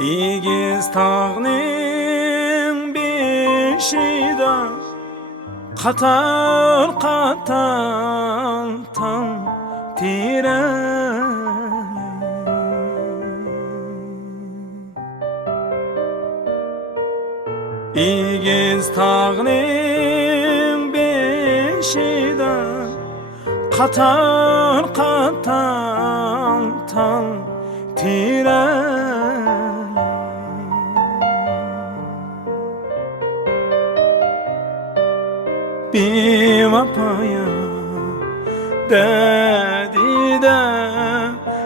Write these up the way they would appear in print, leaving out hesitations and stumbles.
Egiz tağning beşida qatar tan tira. Egiz tağning beşida qatar tan tira. Bir vapaya dedi de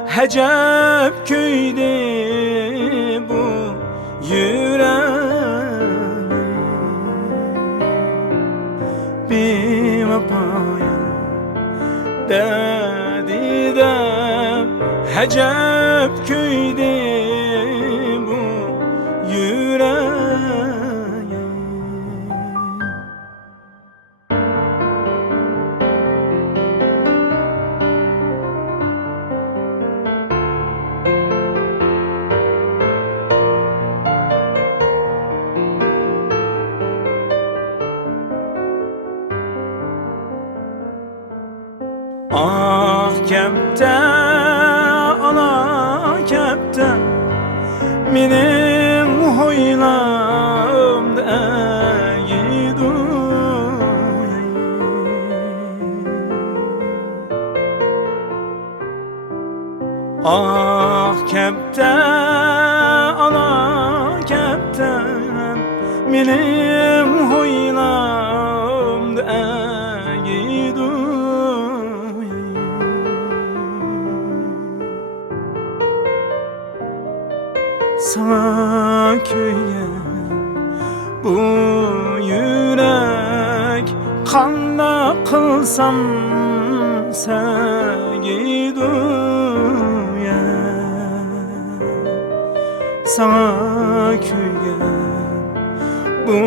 hecep köyde bu yürek. Bir vapaya dedi de hecep köyde bu yürek. Ah kepte, ana kepte, benim hoylamda gidu. Ah kepte, ana kepte, benim hoylamda gidu. Sana köygen bu yürek qanda qılsam segiduya. Sana köygen bu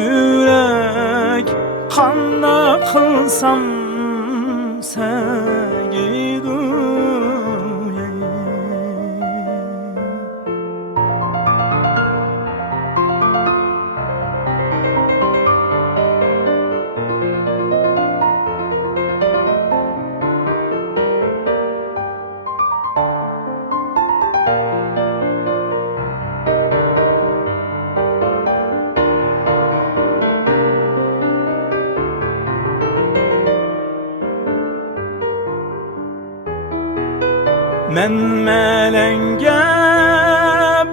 yürek qanda qılsam segiduya. Men melenge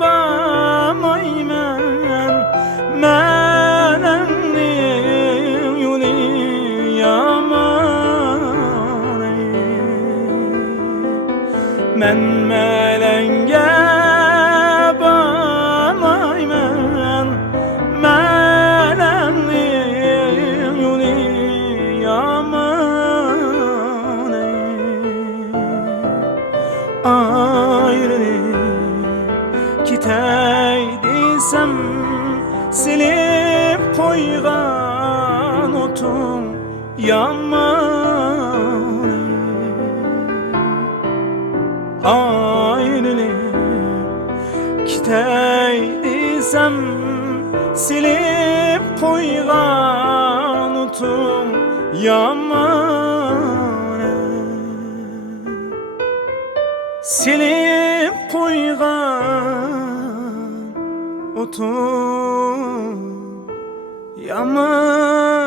bamayman, melenning yolu yaman. Men melenge bamayman, melenning yolu yaman. Ayrılıp gitey desem silip koygan otum yaman. Ayrılıp gitey desem silip koygan otum yaman. Silip koygan otum yaman.